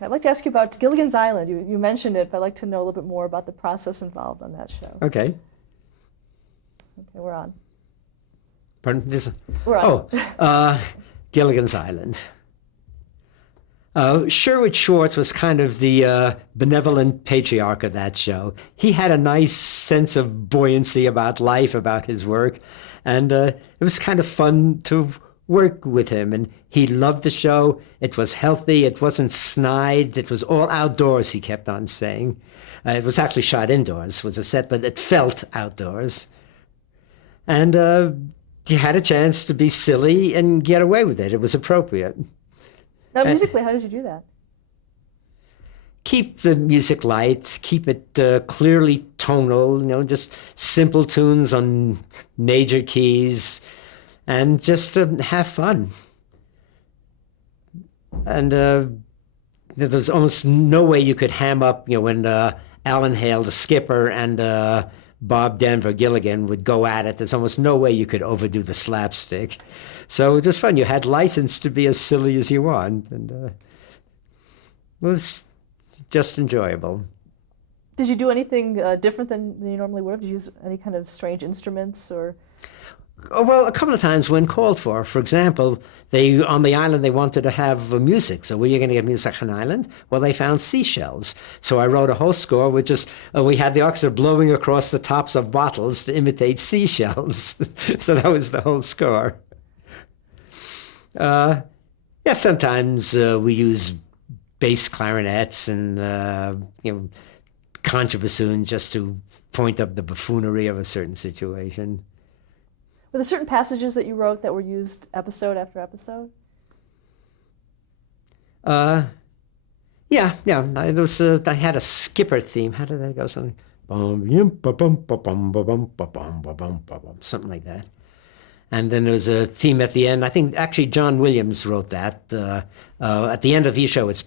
I'd like to ask you about Gilligan's Island. You mentioned it, but I'd like to know a little bit more about the process involved on that show. Okay. Okay, we're on. Pardon? This. We're on. Gilligan's Island. Sherwood Schwartz was kind of the benevolent patriarch of that show. He had a nice sense of buoyancy about life, about his work, and it was kind of fun to work with him. And he loved the show. It was healthy. It wasn't snide. It was all outdoors, he kept on saying. It was actually shot indoors, was a set, but it felt outdoors. And you had a chance to be silly and get away with it. It was appropriate. Now, musically, how did you do that? Keep the music light, keep it clearly tonal, just simple tunes on major keys, and just have fun. And there was almost no way you could ham up, when Alan Hale, the skipper, and Bob Denver Gilligan would go at it. There's almost no way you could overdo the slapstick. So it was fun. You had license to be as silly as you want, and it was just enjoyable. Did you do anything different than you normally would have? Did you use any kind of strange instruments or? Oh, well, a couple of times when called for. For example, on the island they wanted to have music. So where are you going to get music on an island? Well, they found seashells. So I wrote a whole score with just, we had the orchestra blowing across the tops of bottles to imitate seashells. So that was the whole score. Sometimes we use bass clarinets and, contrabassoon just to point up the buffoonery of a certain situation. Were there certain passages that you wrote that were used episode after episode? Yeah. I had a skipper theme. How did that go? Something like that. And then there was a theme at the end. I think actually John Williams wrote that. At the end of each show, it's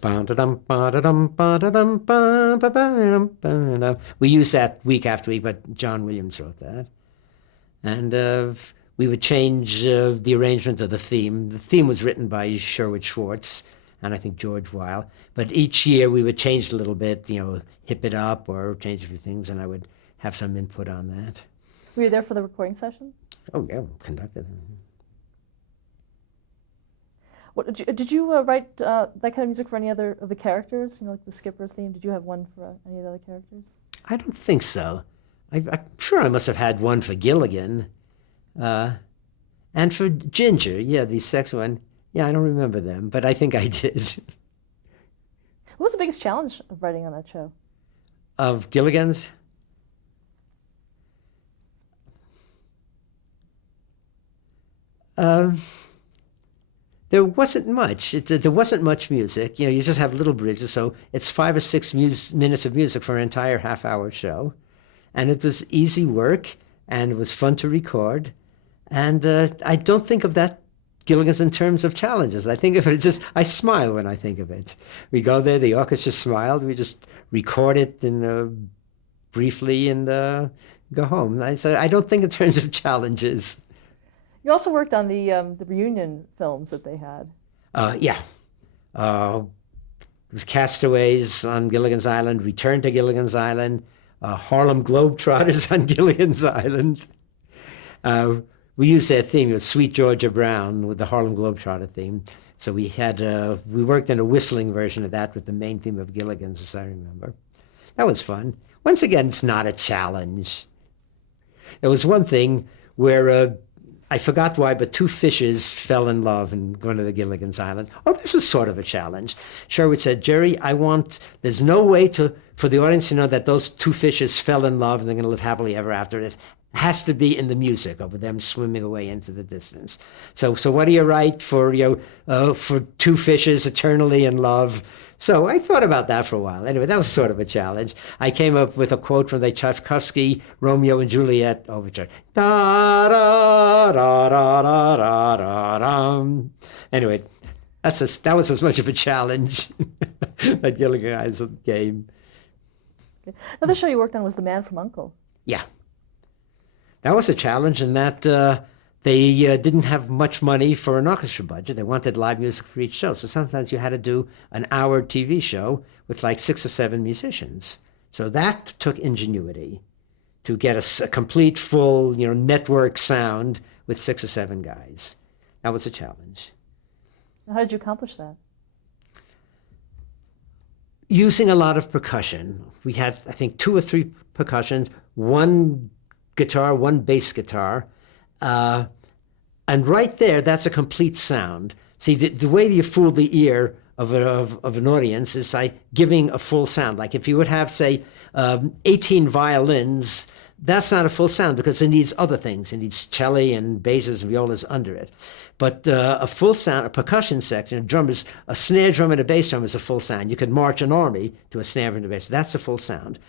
we use that week after week, but John Williams wrote that. And we would change the arrangement of the theme. The theme was written by Sherwood Schwartz and I think George Weil. But each year we would change it a little bit, hip it up or change a few things, and I would have some input on that. Were you there for the recording session? Oh, yeah, conducted. Did you write that kind of music for any other of the characters? Like the skipper's theme? Did you have one for any of the other characters? I don't think so. I'm sure I must have had one for Gilligan. And for Ginger, the sex one. Yeah, I don't remember them, but I think I did. What was the biggest challenge of writing on that show? Of Gilligan's? There wasn't much. There wasn't much music. You just have little bridges, so it's 5 or 6 minutes of music for an entire half-hour show. And it was easy work, and it was fun to record. And I don't think of that Gilligan's in terms of challenges. I think of it I smile when I think of it. We go there, the orchestra smiled, we just record it briefly and go home. So I don't think in terms of challenges. You also worked on the reunion films that they had. Castaways on Gilligan's Island, Return to Gilligan's Island, Harlem Globetrotters on Gilligan's Island. We used that theme of Sweet Georgia Brown with the Harlem Globetrotter theme. So we worked in a whistling version of that with the main theme of Gilligan's, as I remember. That was fun. Once again, it's not a challenge. There was one thing where I forgot why, but 2 fishes fell in love and going to the Gilligan's Island. Oh, this was sort of a challenge. Sherwood said, Jerry, there's no way for the audience to know that those 2 fishes fell in love and they're going to live happily ever after. It has to be in the music of them swimming away into the distance. So what do you write for 2 fishes eternally in love? So I thought about that for a while. Anyway, that was sort of a challenge. I came up with a quote from the Tchaikovsky Romeo and Juliet overture. Da, da, da, da, da, da, da, da. Anyway, that was as much of a challenge that Gilligan's game. Okay. Another show you worked on was The Man from U.N.C.L.E. Yeah. That was a challenge in that They didn't have much money for an orchestra budget. They wanted live music for each show. So sometimes you had to do an hour TV show with like 6 or 7 musicians. So that took ingenuity to get a complete, full, network sound with 6 or 7 guys. That was a challenge. How did you accomplish that? Using a lot of percussion. We had, I think, 2 or 3 percussions, 1 guitar, 1 bass guitar. And right there, that's a complete sound. See, the way you fool the ear of an audience is by giving a full sound. Like if you would have, say, 18 violins, that's not a full sound because it needs other things. It needs cello and basses and violas under it. But a full sound, a percussion section, a snare drum and a bass drum is a full sound. You could march an army to a snare and a bass. That's a full sound.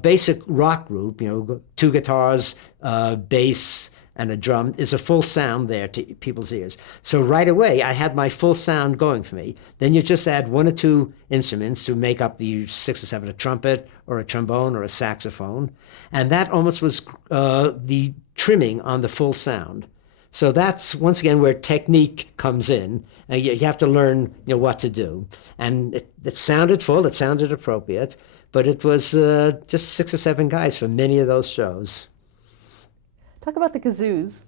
Basic rock group, 2 guitars, bass, and a drum is a full sound there to people's ears. So right away, I had my full sound going for me. Then you just add 1 or 2 instruments to make up the 6 or 7, a trumpet or a trombone or a saxophone. And that almost was the trimming on the full sound. So that's, once again, where technique comes in. You have to learn what to do. And it sounded full, it sounded appropriate, but it was just 6 or 7 guys for many of those shows. Talk about the kazoos.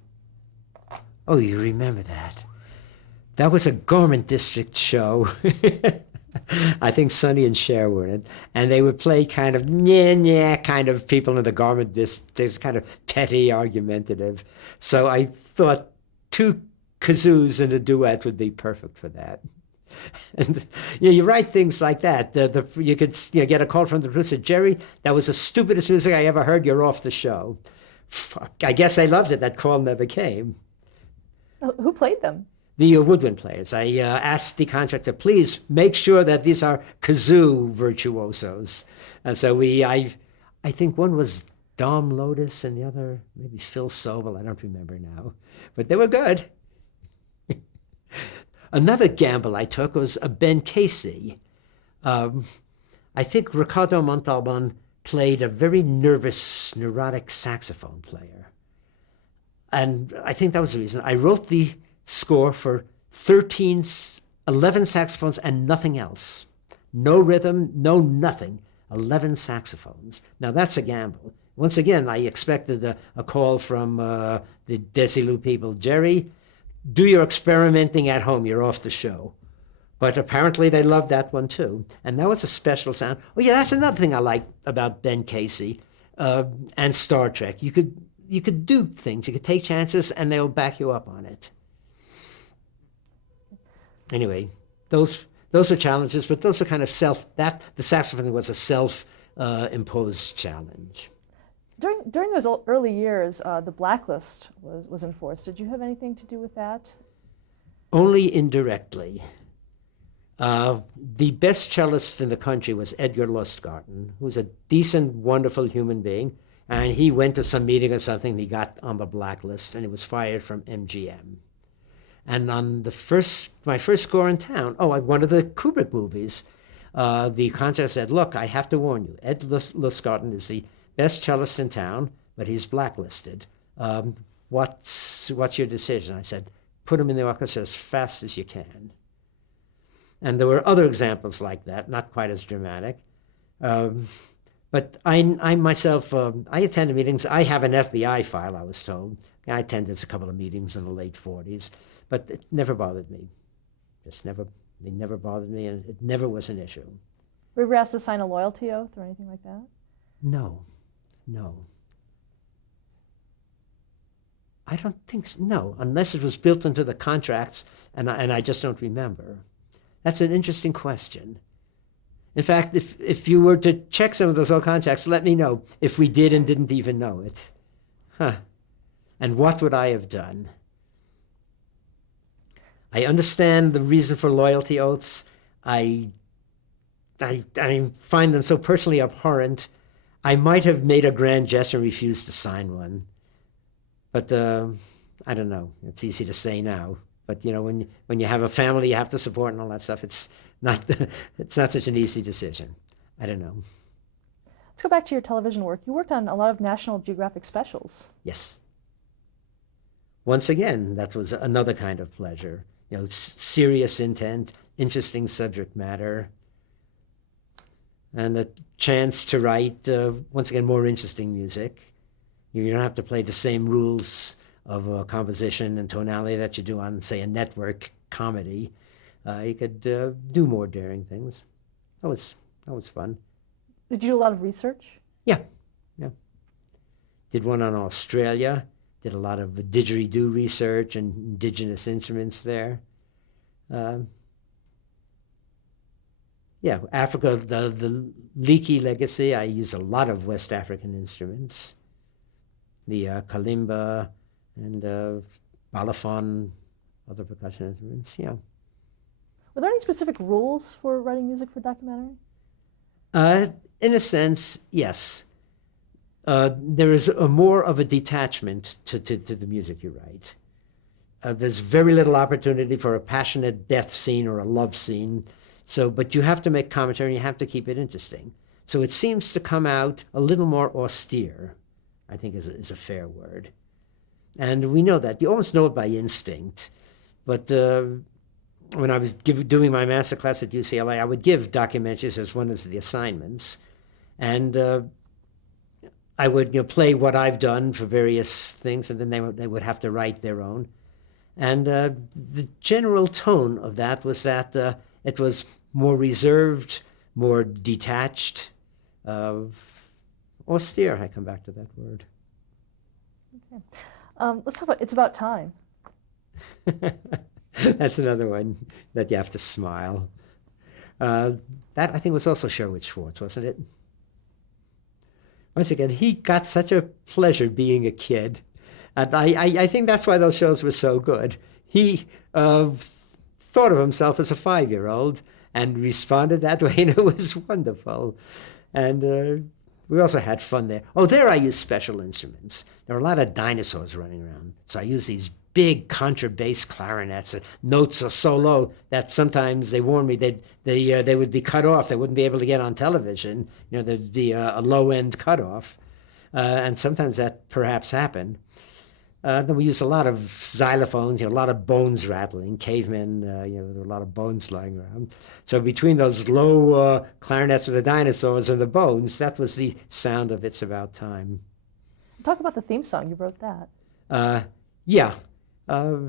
Oh, you remember that. That was a Garment District show. I think Sonny and Cher were in it. And they would play kind of kind of people in the Garment District, kind of petty, argumentative. So I thought 2 kazoos in a duet would be perfect for that. And you write things like that. You could get a call from the producer, Jerry, that was the stupidest music I ever heard. You're off the show. I guess they loved it. That call never came. Who played them? The woodwind players. I asked the contractor, please make sure that these are kazoo virtuosos. And so I think one was Dom Lotus and the other maybe Phil Sobel. I don't remember now, but they were good. Another gamble I took was a Ben Casey. I think Ricardo Montalban played a very nervous, neurotic saxophone player. And I think that was the reason. I wrote the score for 11 saxophones and nothing else. No rhythm, no nothing. 11 saxophones. Now that's a gamble. Once again, I expected a call from the Desilu people. Jerry, do your experimenting at home. You're off the show. But apparently they loved that one too. And that was a special sound. Oh yeah, that's another thing I like about Ben Casey and Star Trek. You could do things. You could take chances and they'll back you up on it. Anyway, those were challenges, but those were kind of the saxophone was a self-imposed challenge. During those early years, the blacklist was enforced. Did you have anything to do with that? Only indirectly. The best cellist in the country was Edgar Lustgarten, who's a decent, wonderful human being. And he went to some meeting or something, and he got on the blacklist, and he was fired from MGM. And on my first score in town, one of the Kubrick movies, the contractor said, look, I have to warn you, Ed Lustgarten is the best cellist in town, but he's blacklisted. What's your decision? I said, put him in the orchestra as fast as you can. And there were other examples like that, not quite as dramatic. But I myself, I attended meetings. I have an FBI file, I was told. I attended a couple of meetings in the late 40s, but it never bothered me. They never bothered me, and it never was an issue. Were you ever asked to sign a loyalty oath or anything like that? No. I don't think so. No, unless it was built into the contracts, and I just don't remember. That's an interesting question. In fact, if you were to check some of those old contracts, let me know if we did and didn't even know it. And what would I have done? I understand the reason for loyalty oaths. I find them so personally abhorrent. I might have made a grand gesture and refused to sign one. But I don't know. It's easy to say now. But when you have a family you have to support and all that stuff, it's not such an easy decision. I don't know. Let's go back to your television work. You worked on a lot of National Geographic specials. Yes. once again, that was another kind of pleasure. Serious intent, interesting subject matter, and a chance to write, once again, more interesting music. You don't have to play the same rules of composition and tonality that you do on, say, a network comedy. You could do more daring things. That was fun. Did you do a lot of research? Yeah. Did one on Australia. Did a lot of didgeridoo research and indigenous instruments there. Africa, the Leaky legacy, I use a lot of West African instruments. The kalimba and balafon, other percussion instruments, yeah. Were there any specific rules for writing music for documentary? In a sense, yes. There is more of a detachment to the music you write. There's very little opportunity for a passionate death scene or a love scene. But you have to make commentary and you have to keep it interesting. So it seems to come out a little more austere, I think is a fair word. And we know that. You almost know it by instinct. But when I was doing my master class at UCLA, I would give documentaries as one of the assignments. And I would play what I've done for various things, and then they would have to write their own. And the general tone of that was that it was more reserved, more detached, austere. I come back to that word. Okay. Let's talk about It's About Time. That's another one that you have to smile. That, I think, was also Sherwood Schwartz, wasn't it? Once again, he got such a pleasure being a kid. And I think that's why those shows were so good. He thought of himself as a 5-year-old and responded that way, and it was wonderful. And we also had fun there. Oh, there I used special instruments. There were a lot of dinosaurs running around. So I used these big contrabass clarinets. Notes are so low that sometimes they warned me they would be cut off. They wouldn't be able to get on television. There'd be a low-end cutoff. And sometimes that perhaps happened. Then we used a lot of xylophones, a lot of bones rattling. Cavemen, there were a lot of bones lying around. So between those low clarinets with the dinosaurs and the bones, that was the sound of It's About Time. Talk about the theme song. You wrote that. Yeah. I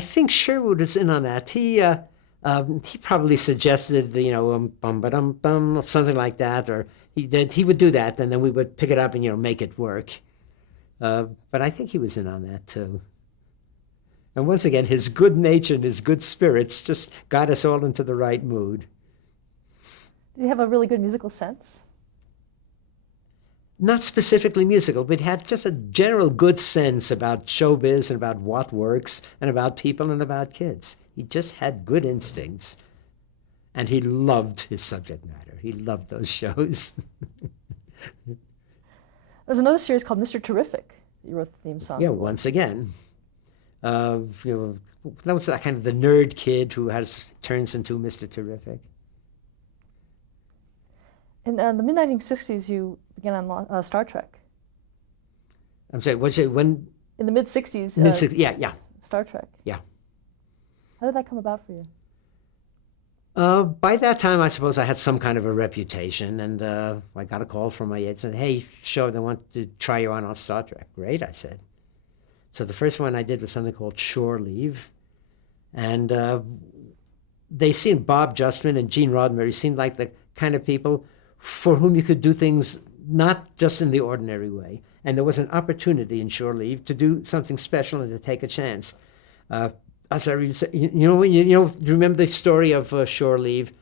think Sherwood was in on that. He probably suggested, bum ba dum bum, something like that, or he would do that, and then we would pick it up and make it work. But I think he was in on that too. And once again, his good nature and his good spirits just got us all into the right mood. Did he have a really good musical sense? Not specifically musical, but had just a general good sense about showbiz and about what works and about people and about kids. He just had good instincts, and he loved his subject matter. He loved those shows. There's another series called Mr. Terrific that you wrote the theme song for. Once again. That was that kind of the nerd kid who turns into Mr. Terrific. In the mid-1960s, you began on Star Trek. I'm sorry, what's it, when? In the mid-60s. Mid-60s, yeah. Star Trek. Yeah. How did that come about for you? By that time, I suppose I had some kind of a reputation, and I got a call from my agent and said, hey, sure, they want to try you on Star Trek. Great, I said. So the first one I did was something called Shore Leave, and they seemed, Bob Justman and Gene Roddenberry seemed like the kind of people for whom you could do things not just in the ordinary way. And there was an opportunity in Shore Leave to do something special and to take a chance. As I remember the story of Shore Leave?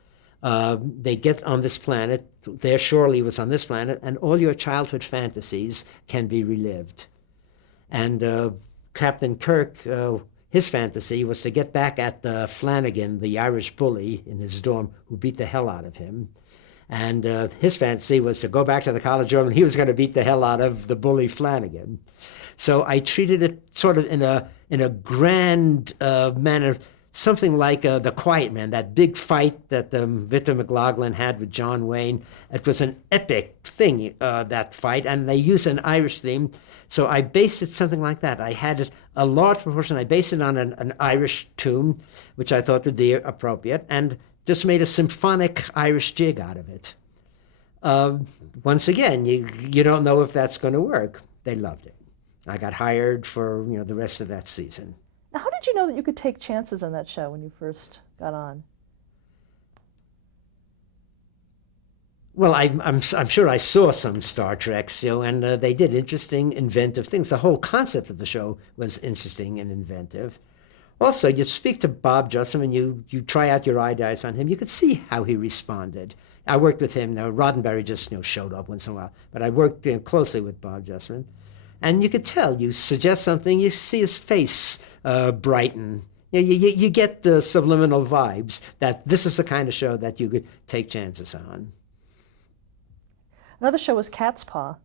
They get on this planet, their shore leave was on this planet, and all your childhood fantasies can be relived. And Captain Kirk, his fantasy was to get back at Flanagan, the Irish bully in his dorm who beat the hell out of him. And his fantasy was to go back to the college dorm, and he was going to beat the hell out of the bully Flanagan. So I treated it sort of in a grand manner, something like The Quiet Man, that big fight that Victor McLaglen had with John Wayne. It was an epic thing, that fight, and they used an Irish theme. So I based it something like that. I had it a large proportion. I based it on an Irish tune, which I thought would be appropriate, and just made a symphonic Irish jig out of it. Once again, you don't know if that's going to work. They loved it. I got hired for the rest of that season. Now, how did you know that you could take chances on that show when you first got on? Well, I'm sure I saw some Star Treks, and they did interesting, inventive things. The whole concept of the show was interesting and inventive. Also, you speak to Bob Justin and you try out your ideas on him. You could see how he responded. I worked with him. Now, Roddenberry just showed up once in a while, but I worked closely with Bob Justin, and you could tell. You suggest something, you see his face brighten. You get the subliminal vibes that this is the kind of show that you could take chances on. Another show was Cat's Paw.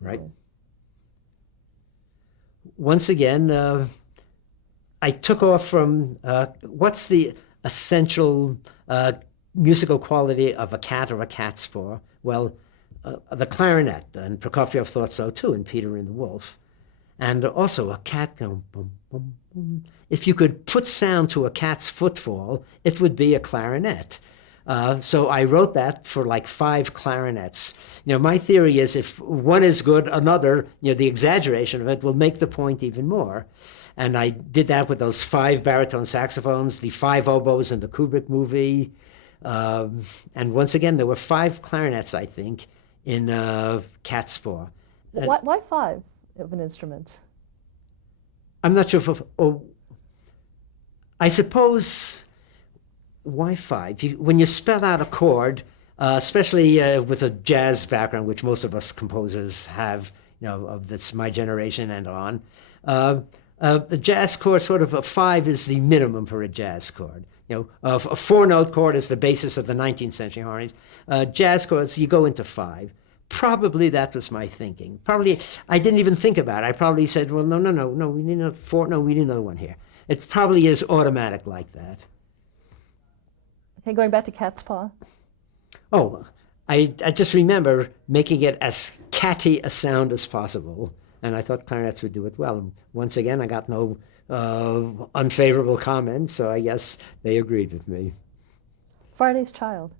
Right. Once again, I took off from what's the essential musical quality of a cat or a cat's paw? Well, the clarinet, and Prokofiev thought so too in Peter and the Wolf. And also a cat going boom, boom, boom. If you could put sound to a cat's footfall, it would be a clarinet. So I wrote that for like 5 clarinets. My theory is if one is good, another, the exaggeration of it will make the point even more. And I did that with those 5 baritone saxophones, the 5 oboes in the Kubrick movie. And once again, there were 5 clarinets, I think, in Cat's Paw. Why 5 of an instrument? I'm not sure if... I suppose... Why 5? When you spell out a chord, especially with a jazz background, which most of us composers have, of this my generation and on, the jazz chord, sort of a 5 is the minimum for a jazz chord. A 4-note chord is the basis of the 19th century harmonies. Jazz chords, you go into 5. Probably that was my thinking. Probably I didn't even think about it. I probably said, well, no, we need a 4. No, we need another one here. It probably is automatic like that. Okay, going back to Cat's Paw. Oh, I just remember making it as catty a sound as possible, and I thought clarinets would do it well. And once again, I got no unfavorable comments, so I guess they agreed with me. Friday's Child.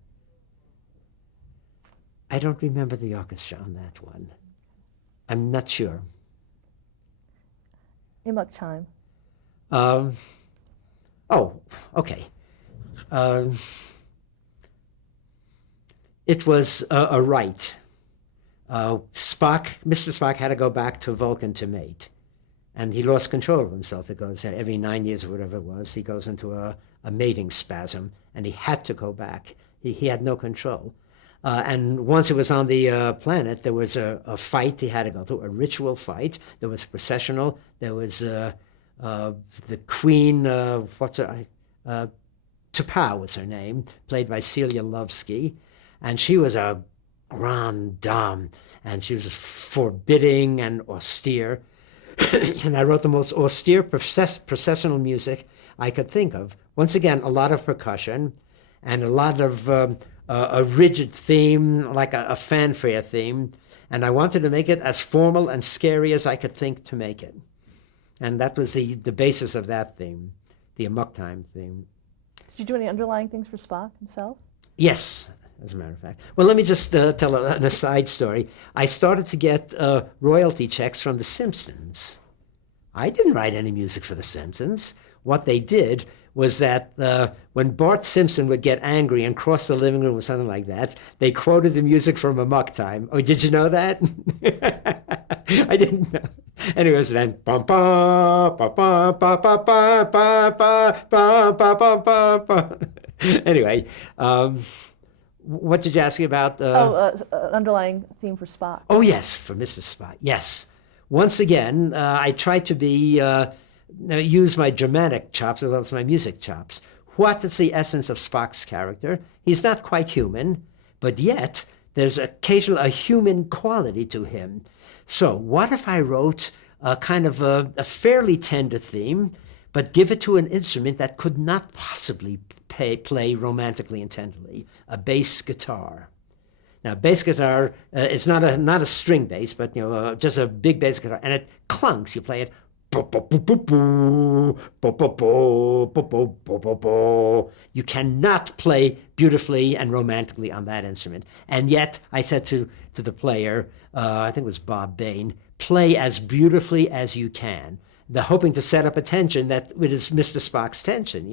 I don't remember the orchestra on that one. I'm not sure. Amok Time. Oh, okay. It was a rite. Mr. Spock had to go back to Vulcan to mate. And he lost control of himself because every 9 years or whatever it was, he goes into a mating spasm, and he had to go back. He had no control. And once it was on the planet, there was a fight he had to go through, a ritual fight. There was a processional. There was the queen, T'Pau was her name, played by Celia Lovsky. And she was a grande dame, and she was forbidding and austere. And I wrote the most austere processional music I could think of. Once again, a lot of percussion and a lot of a rigid theme, like a fanfare theme. And I wanted to make it as formal and scary as I could think to make it. And that was the basis of that theme, the Amok Time theme. Did you do any underlying things for Spock himself? Yes, as a matter of fact. Well, let me just tell an aside story. I started to get royalty checks from The Simpsons. I didn't write any music for The Simpsons. What they did was that when Bart Simpson would get angry and cross the living room or something like that, they quoted the music from Amok Time. Oh, did you know that? I didn't know. Anyways, then bum bum bum bum bum bum bum bum bum bum bum. Anyway, what did you ask me about? An underlying theme for Spock. Oh yes, for Mrs. Spock. Yes. Once again, I tried to use my dramatic chops as well as my music chops. What is the essence of Spock's character? He's not quite human, but yet there's occasionally a human quality to him. So what if I wrote a kind of a fairly tender theme, but give it to an instrument that could not possibly play romantically and tenderly, a bass guitar. Now, bass guitar is not a string bass, but just a big bass guitar, and it clunks. You play it. You cannot play beautifully and romantically on that instrument. And yet, I said to the player, I think it was Bob Bain, play as beautifully as you can. Hoping to set up a tension that it is Mr. Spock's tension,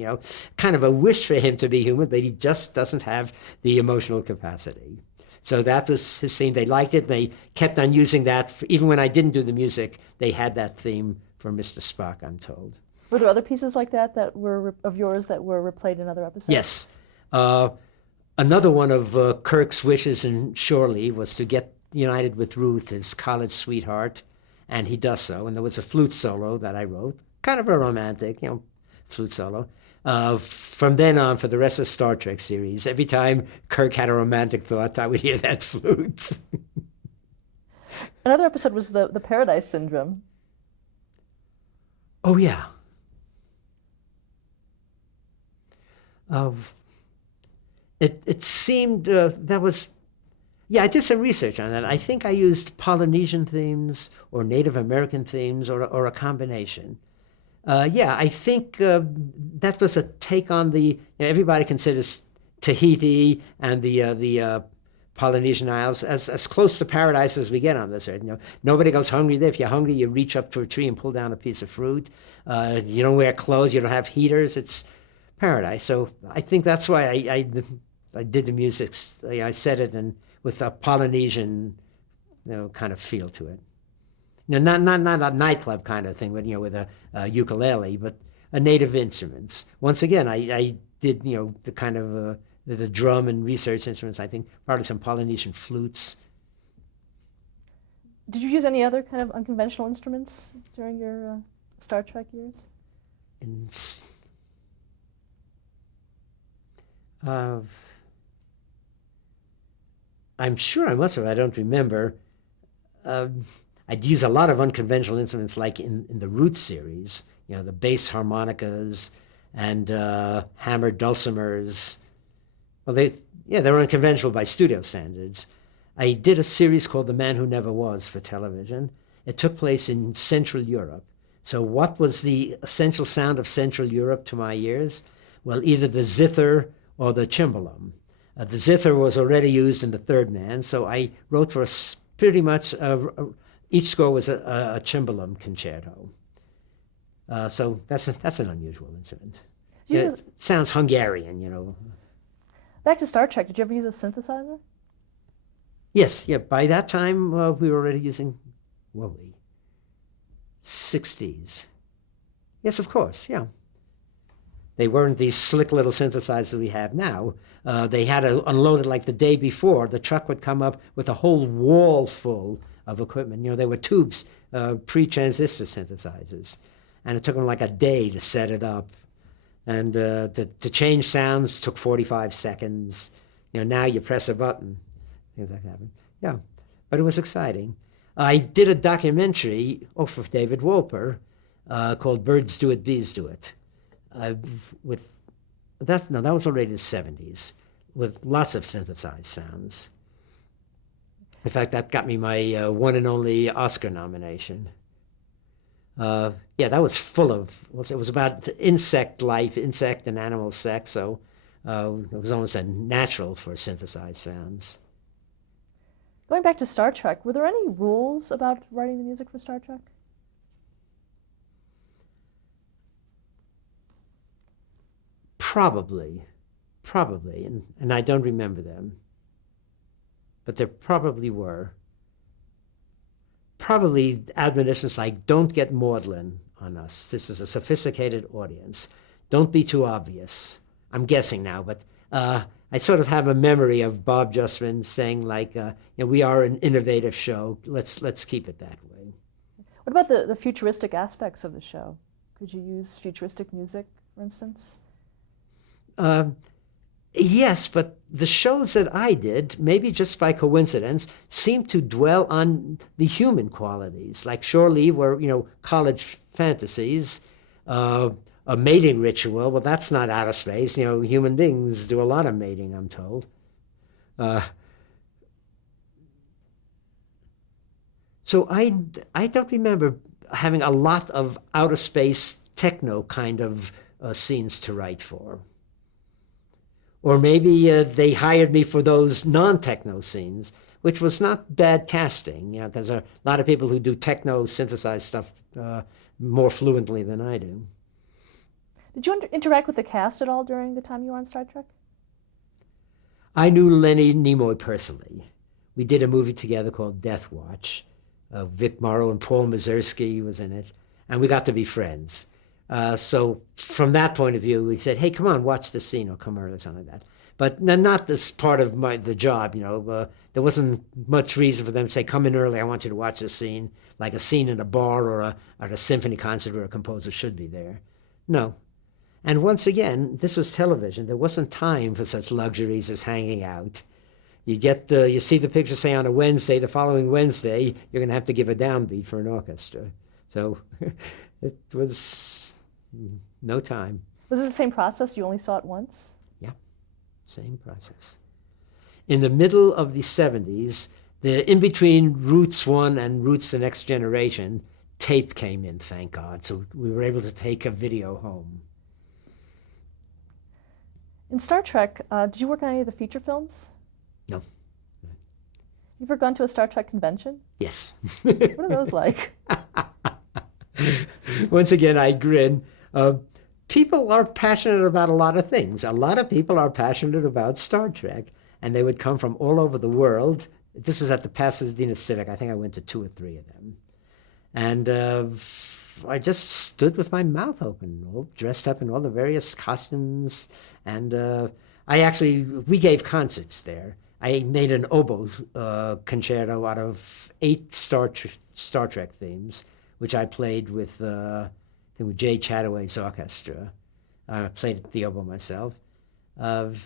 kind of a wish for him to be human, but he just doesn't have the emotional capacity. So that was his theme. They liked it. They kept on using that. Even when I didn't do the music, they had that theme for Mr. Spock, I'm told. Were there other pieces like that were of yours that were replayed in other episodes? Yes. Another one of Kirk's wishes in Shore Leave was to get united with Ruth, his college sweetheart, and he does so. And there was a flute solo that I wrote, kind of a romantic, flute solo. From then on, for the rest of the Star Trek series, every time Kirk had a romantic thought, I would hear that flute. Another episode was the Paradise Syndrome. Oh, yeah. It seemed that was... Yeah, I did some research on that. I think I used Polynesian themes or Native American themes or a combination. I think that was a take on everybody considers Tahiti and the Polynesian Isles as close to paradise as we get on this earth. Nobody goes hungry there. If you're hungry, you reach up to a tree and pull down a piece of fruit. You don't wear clothes. You don't have heaters. It's paradise. So I think that's why I did the music. I said it with a Polynesian kind of feel to it. Not a nightclub kind of thing, but with a ukulele, but a native instruments. Once again, I did the kind of the drum and research instruments. I think probably some Polynesian flutes. Did you use any other kind of unconventional instruments during your Star Trek years? I'm sure I must have. I don't remember. I'd use a lot of unconventional instruments, like in the Roots series, the bass harmonicas and hammered dulcimers. Well, they were unconventional by studio standards. I did a series called The Man Who Never Was for television. It took place in Central Europe. So what was the essential sound of Central Europe to my ears? Well, either the zither or the cimbalom. The zither was already used in The Third Man, so I wrote for pretty much each score was a cimbalom concerto. So that's an unusual instrument. It sounds Hungarian, Back to Star Trek, did you ever use a synthesizer? Yes, yeah. By that time, we were already using, 60s. Yes, of course, yeah. They weren't these slick little synthesizers we have now. They had to unload it like the day before. The truck would come up with a whole wall full of equipment. There were tubes, pre-transistor synthesizers. And it took them like a day to set it up. And to change sounds took 45 seconds. Now you press a button. Things like that. Yeah, but it was exciting. I did a documentary for David Wolper called Birds Do It, Bees Do It. That was already the 70s, with lots of synthesized sounds. In fact, that got me my one and only Oscar nomination. That was full of, it was about insect life, insect and animal sex, so it was almost a natural for synthesized sounds. Going back to Star Trek, were there any rules about writing the music for Star Trek? Probably, and I don't remember them. But there probably were. Probably admonitions like, don't get maudlin on us. This is a sophisticated audience. Don't be too obvious. I'm guessing now, but I sort of have a memory of Bob Justman saying, like, we are an innovative show. Let's keep it that way. What about the futuristic aspects of the show? Could you use futuristic music, for instance? Yes, but the shows that I did, maybe just by coincidence, seemed to dwell on the human qualities, like Shore Leave, were college fantasies. a mating ritual. Well, that's not outer space. You know, human beings do a lot of mating, I'm told. So I don't remember having a lot of outer space techno kind of scenes to write for. Or maybe they hired me for those non-techno scenes, which was not bad casting, you know, because there are a lot of people who do techno synthesized stuff more fluently than I do. Did you interact with the cast at all during the time you were on Star Trek? I knew Lenny Nimoy personally. We did a movie together called Death Watch. Vic Morrow and Paul Mazursky was in it, and we got to be friends. So from that point of view, we said, hey, come on, watch this scene, or come early, or something like that. But not this part of the job, you know. There wasn't much reason for them to say, come in early, I want you to watch this scene, like a scene in a bar or at a symphony concert where a composer should be there. No. And once again, this was television. There wasn't time for such luxuries as hanging out. You see the picture, say, on a Wednesday, the following Wednesday, you're going to have to give a downbeat for an orchestra. So it was no time. Was it the same process? You only saw it once? Yeah, same process. In the middle of the 70s, in between Roots 1 and Roots The Next Generation, tape came in, thank God. So we were able to take a video home. In Star Trek, did you work on any of the feature films? No. You ever gone to a Star Trek convention? Yes. What are those like? Once again, I grin. People are passionate about a lot of things. A lot of people are passionate about Star Trek, and they would come from all over the world. This is at the Pasadena Civic. I think I went to 2 or 3 of them. And I just stood with my mouth open, all dressed up in all the various costumes. And we gave concerts there. I made an oboe concerto out of 8 Star Trek themes, which I played with Jay Chataway's orchestra. I played the oboe myself. And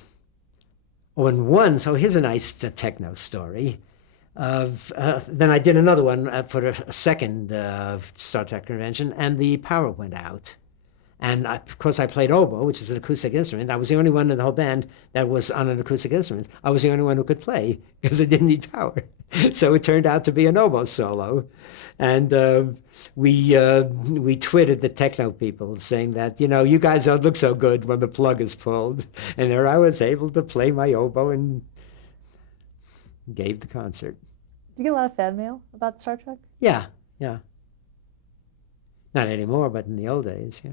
here's a nice techno story. Then I did another one for a second Star Trek convention, and the power went out. And of course, I played oboe, which is an acoustic instrument. I was the only one in the whole band that was on an acoustic instrument. I was the only one who could play because I didn't need power. So it turned out to be an oboe solo. And we twitted the techno people saying that, you know, you guys don't look so good when the plug is pulled. And there I was able to play my oboe and gave the concert. Do you get a lot of fan mail about Star Trek? Yeah. Not anymore, but in the old days, yeah.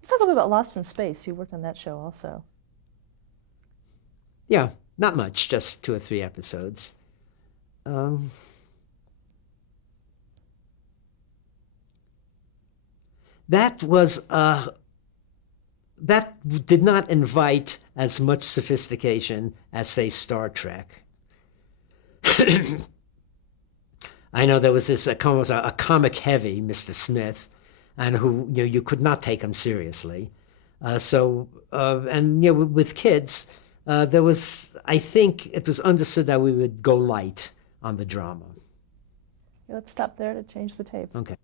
Let's talk a little bit about Lost in Space. You worked on that show also. Yeah, not much, just 2 or 3 episodes. That did not invite as much sophistication as, say, Star Trek. I know there was this a comic-heavy Mr. Smith, and who you could not take him seriously. With kids, I think it was understood that we would go light on the drama. Let's stop there to change the tape. Okay.